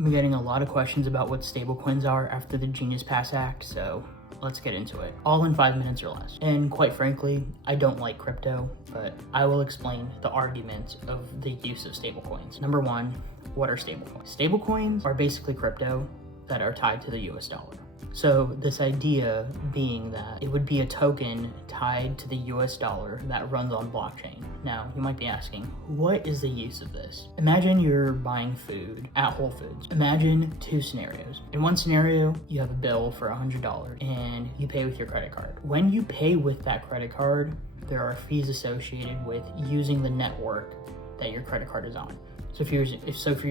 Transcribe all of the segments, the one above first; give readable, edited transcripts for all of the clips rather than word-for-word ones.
I've been getting a lot of questions about what stablecoins are after the Genius Pass Act, so let's get into it. All in 5 minutes or less. And quite frankly, I don't like crypto, but I will explain the argument of the use of stablecoins. Number one, what are stablecoins? Stablecoins are basically crypto that are tied to the US dollar. So this idea being that it would be a token tied to the US dollar that runs on blockchain. Now, you might be asking, what is the use of this? Imagine you're buying food at Whole Foods. Imagine two scenarios. In one scenario, you have a bill for $100 and you pay with your credit card. When you pay with that credit card, there are fees associated with using the network that your credit card is on. So if you're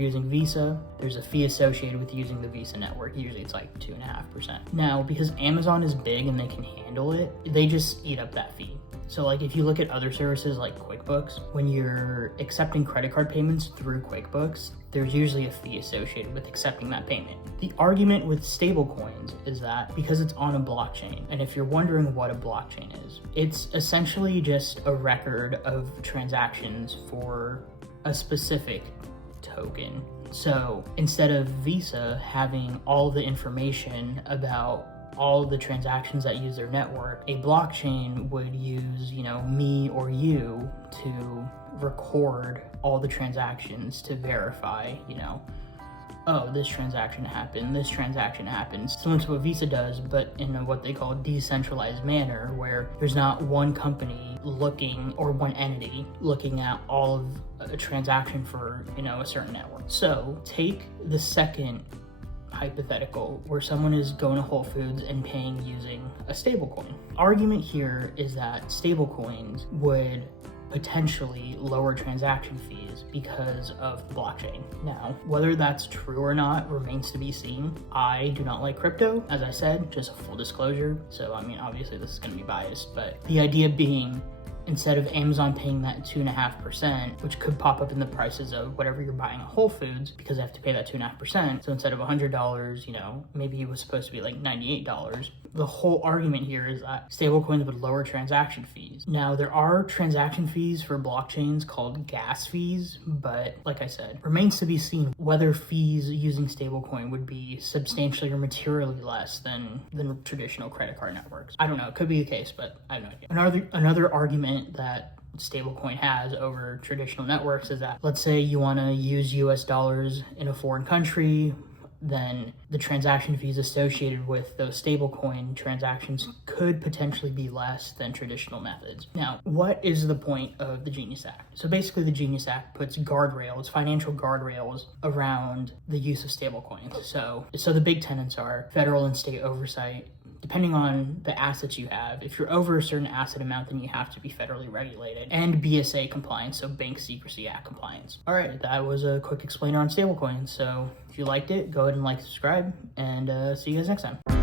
using Visa, there's a fee associated with using the Visa network. Usually it's like 2.5%. Now, because Amazon is big and they can handle it, they just eat up that fee. So like if you look at other services like QuickBooks, when you're accepting credit card payments through QuickBooks, there's usually a fee associated with accepting that payment. The argument with stablecoins is that because it's on a blockchain, and if you're wondering what a blockchain is, it's essentially just a record of transactions for a specific token. So instead of Visa having all the information about all the transactions that use their network, a blockchain would use, me or you to record all the transactions to verify, oh, this transaction happened, this transaction happened. Similar to what Visa does, but in what they call a decentralized manner, where there's not one company looking, or one entity looking at all of a transaction for, a certain network. So take the second hypothetical where someone is going to Whole Foods and paying using a stablecoin. Argument here is that stablecoins would potentially lower transaction fees because of the blockchain. Now, whether that's true or not remains to be seen. I do not like crypto, as I said, just a full disclosure. So, obviously this is going to be biased, but the idea being, instead of Amazon paying that 2.5%, which could pop up in the prices of whatever you're buying at Whole Foods, because they have to pay that 2.5%. So instead of $100, maybe it was supposed to be like $98. The whole argument here is that stablecoins would lower transaction fees. Now, there are transaction fees for blockchains called gas fees, but like I said, remains to be seen whether fees using stablecoin would be substantially or materially less than traditional credit card networks. I don't know, it could be the case, but I have no idea. Another argument that stablecoin has over traditional networks is that, let's say you want to use US dollars in a foreign country, then the transaction fees associated with those stablecoin transactions could potentially be less than traditional methods. Now, what is the point of the Genius Act? So basically the Genius Act puts guardrails, financial guardrails around the use of stablecoins. So the big tenets are federal and state oversight. Depending on the assets you have, if you're over a certain asset amount, then you have to be federally regulated, and BSA compliance, so Bank Secrecy Act compliance. All right, that was a quick explainer on stablecoins. So if you liked it, go ahead and like, subscribe, and see you guys next time.